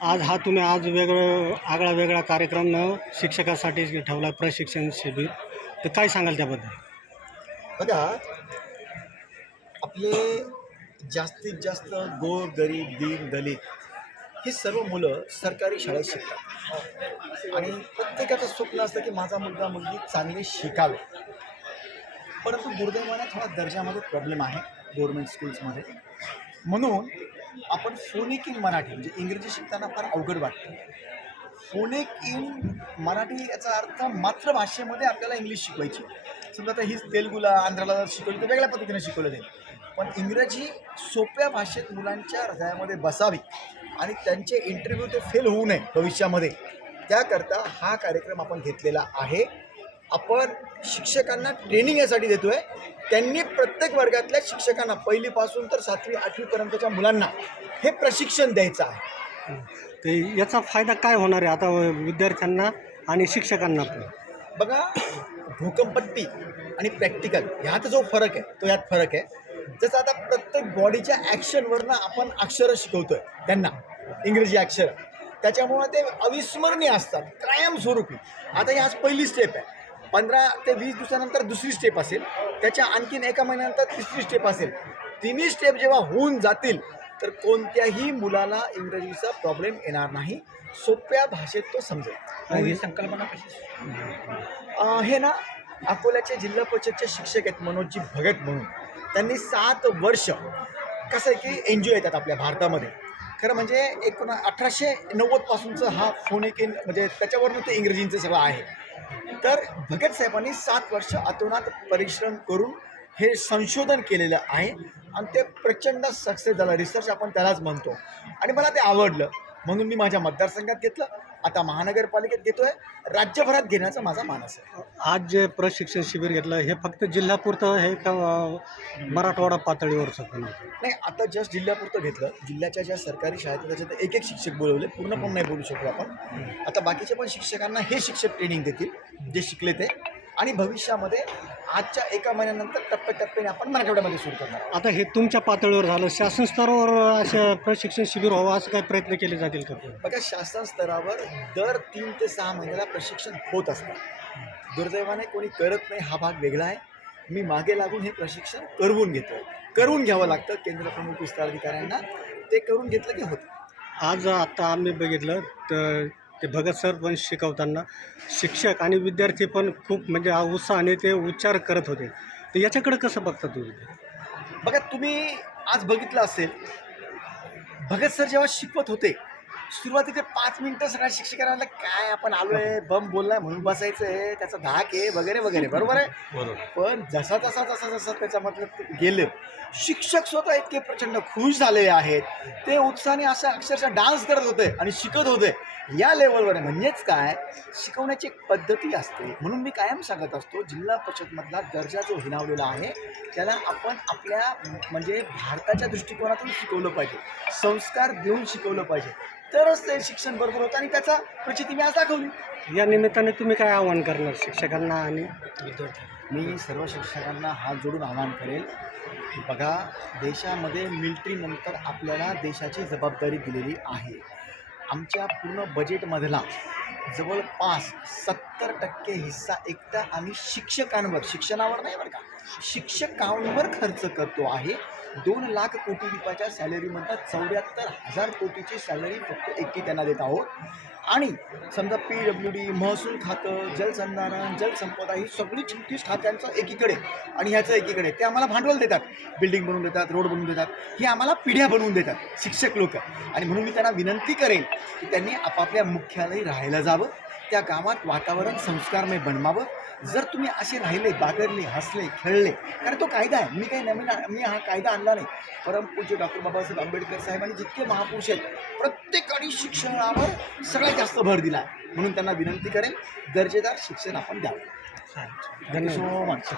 आज हा तुम्ही आज वेगळं आगळा वेगळा कार्यक्रम शिक्षकासाठी ठेवला प्रशिक्षण शिबिर, तर काय सांगाल त्याबद्दल? बघा, आपले जास्तीत जास्त गोर गरीब दीन दलित ही सर्व मुलं सरकारी शाळेत शिकतात आणि प्रत्येकाचं स्वप्न असतं की माझा मुलगा मुलगी चांगले शिकावे. परंतु दुर्दैवाने थोडा दर्जामध्ये प्रॉब्लेम आहे गव्हर्मेंट स्कूल्समध्ये. म्हणून आपण फोनिक इन मराठी म्हणजे इंग्रजी शिकताना फार अवघड वाटतं. फोनिक इन मराठी याचा अर्थ मातृभाषेमध्ये आपल्याला इंग्लिश शिकवायची. समजा आता हीच तेलुगूला आंध्राला जर शिकवली तर वेगळ्या पद्धतीने शिकवलं जाईल, पण इंग्रजी सोप्या भाषेत मुलांच्या हृदयामध्ये बसावी आणि त्यांचे इंटरव्ह्यू ते फेल होऊ नये भविष्यामध्ये, त्याकरता हा कार्यक्रम आपण घेतलेला आहे. आपण शिक्षकांना ट्रेनिंग यासाठी देतो आहे. त्यांनी प्रत्येक वर्गातल्या शिक्षकांना पहिलीपासून तर 7वी 8वीपर्यंतच्या मुलांना हे प्रशिक्षण द्यायचं आहे. तर याचा फायदा काय होणार आहे आता विद्यार्थ्यांना आणि शिक्षकांना पण? बघा, भूकंपट्टी आणि प्रॅक्टिकल ह्यात जो फरक आहे तो यात फरक आहे. जसं आता प्रत्येक बॉडीच्या ॲक्शनवरनं आपण अक्षरं शिकवतो आहे त्यांना, इंग्रजी अक्षरं, त्याच्यामुळं ते अविस्मरणीय असतात कायमस्वरूपी. आता ही आज पहिली स्टेप आहे, 15 ते 20 दिवसानंतर दुसरी स्टेप असेल, त्याच्या आणखीन एका महिन्यानंतर तिसरी स्टेप असेल. तिन्ही स्टेप जेव्हा होऊन जातील तर कोणत्याही मुलाला इंग्रजीचा प्रॉब्लेम येणार नाही, सोप्या भाषेत तो समजेल. ही संकल्पना कशी हे ना, अकोल्याचे जिल्हा परिषदचे शिक्षक आहेत मनोजजी भगत म्हणून. त्यांनी 7 वर्ष कसं आहे की एन जी ओ येतात आपल्या भारतामध्ये. खरं म्हणजे 1890 पासूनचं हा फोनिक इन म्हणजे त्याच्यावरनं ते इंग्रजींचं सगळं आहे. तर भगत साहेबांनी 7 वर्ष अतोनात परिश्रम करून हे संशोधन केलेलं आहे आणि ते प्रचंड सक्सेस झालं. रिसर्च आपण त्यालाच म्हणतो आणि मला ते आवडलं म्हणून मी माझ्या मतदारसंघात घेतलं, आता महानगरपालिकेत घेतो आहे, राज्यभरात घेण्याचा माझा मानस आहे. आज जे प्रशिक्षण शिबिर घेतलं हे फक्त जिल्ह्यापुरतं आहे का मराठवाडा पातळीवरचं पण? नाही, आता जस्ट जिल्ह्यापुरतं घेतलं. जिल्ह्याच्या ज्या सरकारी शाळेत त्याच्यात एक शिक्षक बोलवले, पूर्ण पण नाही बोलू शकलो आपण. आता बाकीच्या पण शिक्षकांना हे शिक्षक ट्रेनिंग देतील जे शिकले ते, आणि भविष्यामध्ये आजच्या एका महिन्यानंतर टप्प्याटप्प्याने आपण मराठवाड्यामध्ये सुरू करणार आहोत. आता हे तुमच्या पातळीवर झालं, शासन स्तरावर असं प्रशिक्षण शिबिर व्हावं असं काही प्रयत्न केले जातील का? बघा, शासन स्तरावर दर 3 ते 6 महिन्याला प्रशिक्षण होत असतं. दुर्दैवाने कोणी करत नाही, हा भाग वेगळा आहे. मी मागे लागून हे प्रशिक्षण करून घेतो आहे. करून घ्यावं लागतं केंद्र प्रमुख विस्तार अधिकाऱ्यांना, ते करून घेतलं की होतं. आज आता आम्ही बघितलं तर ते भगत सर पण शिकवताना शिक्षक आणि विद्यार्थी पण खूप म्हणजे उत्साहाने ते उच्चार करत होते. तर याच्याकडे कसं बघता तुम्ही? बघा, तुम्ही आज बघितलं असेल, भगत सर जेव्हा शिकवत होते सुरुवातीचे 5 मिनिटं सगळ्या शिक्षकांना म्हटलं काय आपण आलोय बम बोललाय म्हणून बसायचं आहे, त्याचा धाक आहे वगैरे वगैरे, बरोबर आहे. बरोबर. पण जसा त्याच्यामधलं गेलं, शिक्षक स्वतः इतके प्रचंड खुश झालेले आहेत, ते उत्साहाने असं अक्षरशः डान्स करत होते आणि शिकत होते या लेवलवर. म्हणजेच काय, शिकवण्याची एक पद्धती असते. म्हणून मी कायम सांगत असतो, जिल्हा परिषदमधला दर्जा जो हिणावलेला आहे त्याला आपण आपल्या म्हणजे भारताच्या दृष्टिकोनातून शिकवलं पाहिजे, संस्कार देऊन शिकवलं पाहिजे, तरच ते शिक्षण बरोबर होतं आणि त्याचा प्रचिती मी आज दाखवली. या निमित्ताने तुम्ही काय आवाहन करणार शिक्षकांना आणि विद्यार्थ्यांना? मी सर्व शिक्षकांना हात जोडून आवाहन करेल की बघा, देशामध्ये मिलिटरीनंतर आपल्याला देशाची जबाबदारी दिलेली आहे. आमच्या पूर्ण बजेटमधला जवळपास 70% हिस्सा एकटा आम्ही शिक्षकांवर, शिक्षणावर नाही बरं का, शिक्षकांवर खर्च करतो आहे. 2 लाख कोटी रुपयाच्या सॅलरीमधनं 74,000 कोटीची सॅलरी फक्त एकटी त्यांना देत आहोत. आणि समजा PWD, महसूल खातं, जलसंधारण, जलसंपदा ही सगळी 36 खात्यांचं एकीकडे आणि ह्याचं एकीकडे, ते आम्हाला भांडवल देतात, बिल्डिंग बनवून देतात, रोड बनवून देतात, हे आम्हाला पिढ्या बनवून देतात शिक्षक लोक. आणि म्हणून मी त्यांना विनंती करेन की त्यांनी आपापल्या मुख्यालयी राहायला जावं, त्या गावात वातावरण संस्कारमय बनवावं. जर तुम्ही असे राहिले, बागडले, हसले, खेळले, कारण तो कायदा आहे, मी हा कायदा आणला नाही. परमपूज्य डॉक्टर बाबासाहेब आंबेडकर साहेबांनी जितके महापुरुष आहेत प्रत्येकाने शिक्षणावर सगळ्यात जास्त भर दिला आहे. म्हणून त्यांना विनंती करेन, दर्जेदार शिक्षण आपण द्यावं. धन्यवाद. So much.